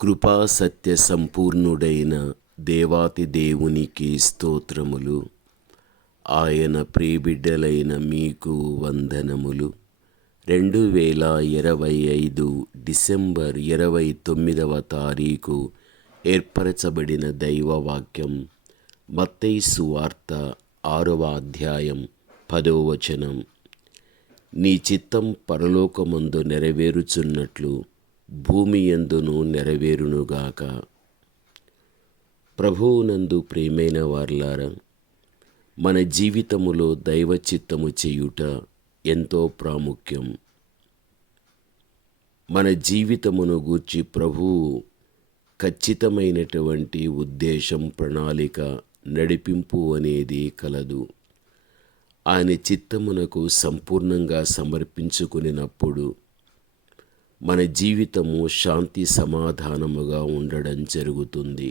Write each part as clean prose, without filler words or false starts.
కృపా సత్య సంపూర్ణుడైన దేవాతి దేవునికి స్తోత్రములు. ఆయన ప్రియబిడ్డలైన మీకు వందనములు. 2025 డిసెంబర్ 29వ తారీఖు ఏర్పరచబడిన దైవవాక్యం మత్తయి సువార్త 6వ అధ్యాయం 10వ వచనం. నీ చిత్తం పరలోకమందు నెరవేరుచున్నట్లు భూమి యందును నెరవేరునుగాక. ప్రభువునందు ప్రియమైన వారలారా, మన జీవితములో దైవ చిత్తము చేయుట ఎంతో ప్రాముఖ్యం. మన జీవితమును గూర్చి ప్రభువు ఖచ్చితమైనటువంటి ఉద్దేశం, ప్రణాళిక, నడిపింపు అనేది కలదు. ఆయన చిత్తమునకు సంపూర్ణంగా సమర్పించుకునినప్పుడు మన జీవితము శాంతి సమాధానముగా ఉండడం జరుగుతుంది.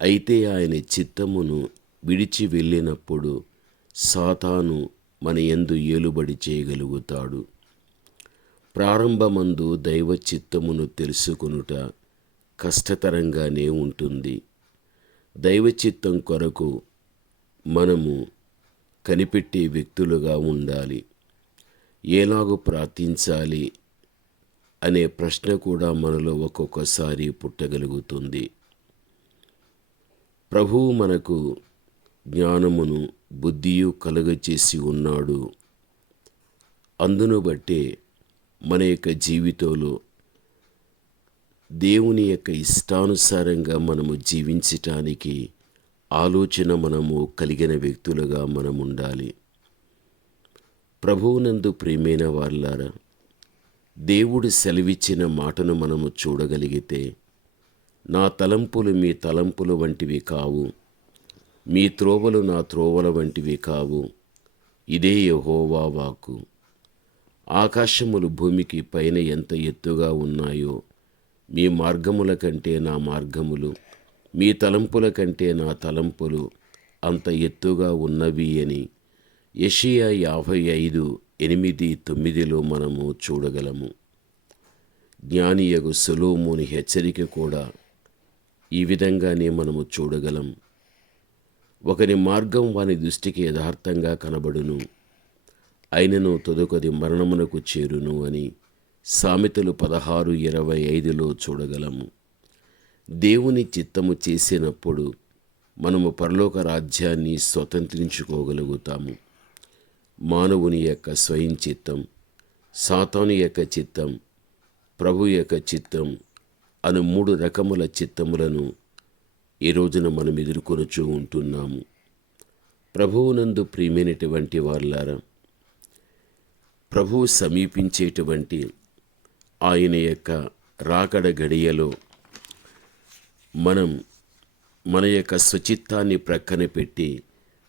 అయితే ఆయన చిత్తమును విడిచి వెళ్ళినప్పుడు సాతాను మన యందు ఏలుబడి చేయగలుగుతాడు. ప్రారంభమందు దైవ చిత్తమును తెలుసుకొనుట కష్టతరంగానే ఉంటుంది. దైవ చిత్తం కొరకు మనము కనిపెట్టే వ్యక్తులుగా ఉండాలి. ఎలాగూ ప్రార్థించాలి అనే ప్రశ్న కూడా మనలో ఒక్కొక్కసారి పుట్టగలుగుతుంది. ప్రభువు మనకు జ్ఞానమును, బుద్ధియు కలుగచేసి ఉన్నాడు. అందును బట్టే మన యొక్క జీవితంలో దేవుని యొక్క ఇష్టానుసారంగా మనము జీవించటానికి ఆలోచన మనము కలిగిన వ్యక్తులుగా మనం ఉండాలి. ప్రభువునందు ప్రియమైన వారలారా, దేవుడు సెలవిచ్చిన మాటను మనము చూడగలిగితే, నా తలంపులు మీ తలంపులు వంటివి కావు, మీ త్రోవలు నా త్రోవల వంటివి కావు, ఇదే యెహోవా వాక్కు. ఆకాశములు భూమికి పైన ఎంత ఎత్తుగా ఉన్నాయో, మీ మార్గముల కంటే నా మార్గములు, మీ తలంపుల కంటే నా తలంపులు అంత ఎత్తుగా ఉన్నవి అని యెషయా 55:8-9 మనము చూడగలము. జ్ఞానియగు సొలొమోను హెచ్చరిక కూడా ఈ విధంగానే మనము చూడగలం. ఒకరి మార్గం వాని దృష్టికి యథార్థంగా కనబడును, అయినను తదుకది మరణమునకు చేరును అని సామెతలు 16:25 చూడగలము. దేవుని చిత్తము చేసినప్పుడు మనము పరలోక రాజ్యాన్ని స్వతంత్రించుకోగలుగుతాము. మానవుని యొక్క స్వయం చిత్తం, సాతాను యొక్క చిత్తం, ప్రభు యొక్క చిత్తం అను 3 రకముల చిత్తములను ఈ రోజున మనం ఎదుర్కొనుచూ ఉంటున్నాము. ప్రభువునందు ప్రియమైనటువంటి వారలారా, ప్రభువు సమీపించేటువంటి ఆయన యొక్క రాకడ గడియలో మనం మన యొక్క స్వచిత్తాన్ని ప్రక్కన పెట్టి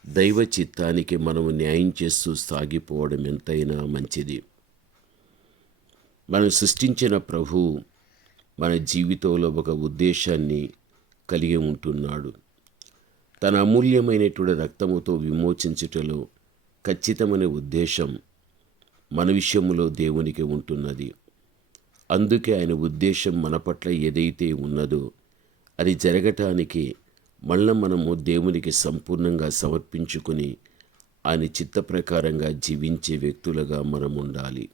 దైవ చిత్తానికి మనము న్యాయం చేస్తూ సాగిపోవడం ఎంతైనా మంచిది. మనం సృష్టించిన ప్రభువు మన జీవితంలో ఒక ఉద్దేశాన్ని కలిగి ఉంటున్నాడు. తన అమూల్యమైనటువంటి రక్తముతో విమోచించుటలో ఖచ్చితమైన ఉద్దేశం మన విషయంలో దేవునికి ఉంటున్నది. అందుకే ఆయన ఉద్దేశం మన పట్ల ఏదైతే ఉన్నదో అది జరగటానికి మనము దేవునికి సంపూర్ణంగా సమర్పించుకుని ఆయన చిత్త ప్రకారంగా జీవించే వ్యక్తులుగా మనం ఉండాలి.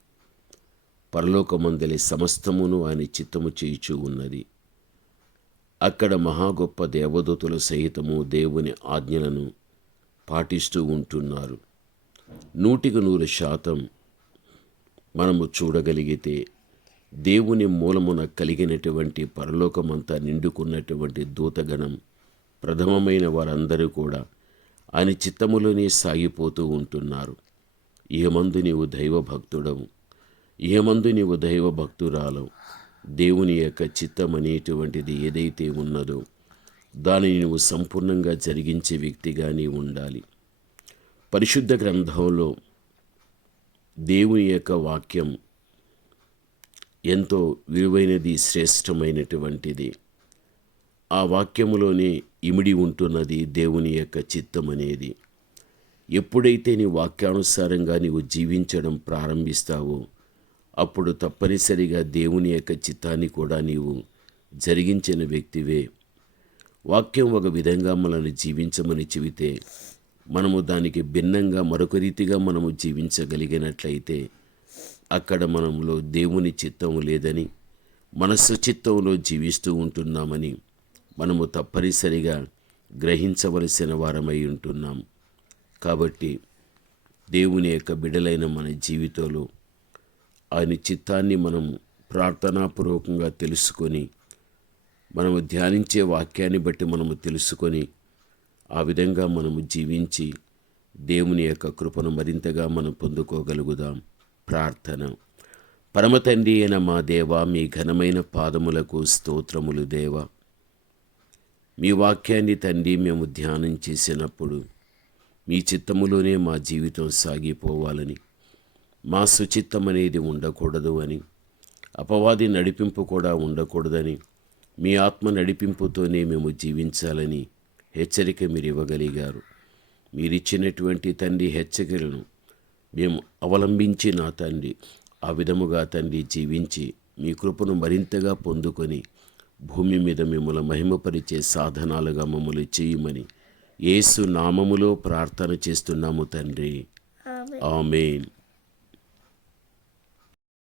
పరలోకమందలి సమస్తమును ఆయన చిత్తము చేయుచూ ఉన్నది. అక్కడ మహా గొప్ప దేవదూతలు సహితము దేవుని ఆజ్ఞలను పాటిస్తూ ఉంటున్నారు. 100% మనము చూడగలిగితే దేవుని మూలమున కలిగినటువంటి పరలోకమంతా నిండుకున్నటువంటి దూతగణం, ప్రథమమైన వారందరూ కూడా ఆయన చిత్తములోనే సాగిపోతూ ఉంటున్నారు. ఇహమందు నీవు దైవభక్తుడవు, ఇహమందు నీవు దైవభక్తురాలవు. దేవుని యొక్క చిత్తం అనేటువంటిది ఏదైతే ఉన్నదో దానిని నువ్వు సంపూర్ణంగా జరిగించే వ్యక్తిగా నీవు ఉండాలి. పరిశుద్ధ గ్రంథంలో దేవుని యొక్క వాక్యం ఎంతో విలువైనది, శ్రేష్టమైనటువంటిది. ఆ వాక్యములోనే ఇమిడి ఉంటున్నది దేవుని యొక్క చిత్తం అనేది. ఎప్పుడైతే నీ వాక్యానుసారంగా నీవు జీవించడం ప్రారంభిస్తావో అప్పుడు తప్పనిసరిగా దేవుని యొక్క చిత్తాన్ని కూడా నీవు జరిగించిన వ్యక్తివే. వాక్యం ఒక విధంగా మనల్ని జీవించమని చెబితే మనము దానికి భిన్నంగా మరొక రీతిగా మనము జీవించగలిగినట్లయితే అక్కడ మనలో దేవుని చిత్తం లేదని, మన స్వచిత్తంలో జీవిస్తూ ఉంటున్నామని మనము తప్పనిసరిగా గ్రహించవలసిన వారమై ఉంటున్నాం. కాబట్టి దేవుని యొక్క బిడ్డలైన మన జీవితంలో ఆయన చిత్తాన్ని మనం ప్రార్థనాపూర్వకంగా తెలుసుకొని, మనము ధ్యానించే వాక్యాన్ని బట్టి మనము తెలుసుకొని ఆ విధంగా మనము జీవించి దేవుని యొక్క కృపను మరింతగా మనం పొందుకోగలుగుదాం. ప్రార్థన. పరమ తండ్రి అయిన మా దేవా, మీ ఘనమైన పాదములకు స్తోత్రములు దేవా. మీ వాక్యాన్ని తండ్రి మేము ధ్యానం చేసినప్పుడు మీ చిత్తములోనే మా జీవితం సాగిపోవాలని, మా సుచిత్తం అనేది ఉండకూడదు అని, అపవాది నడిపింపు కూడా ఉండకూడదని, మీ ఆత్మ నడిపింపుతోనే మేము జీవించాలని హెచ్చరిక మీరు ఇవ్వగలిగారు. మీరిచ్చినటువంటి తండ్రి హెచ్చరికలను మేము అవలంబించి నా తండ్రి ఆ విధముగా తండ్రి జీవించి మీ కృపను మరింతగా పొందుకొని భూమి మీద మిమ్మల్ని మహిమపరిచే సాధనాలుగా మమ్మల్ని చేయమని యేసు నామములో ప్రార్థన చేస్తున్నాము తండ్రి. ఆమేన్.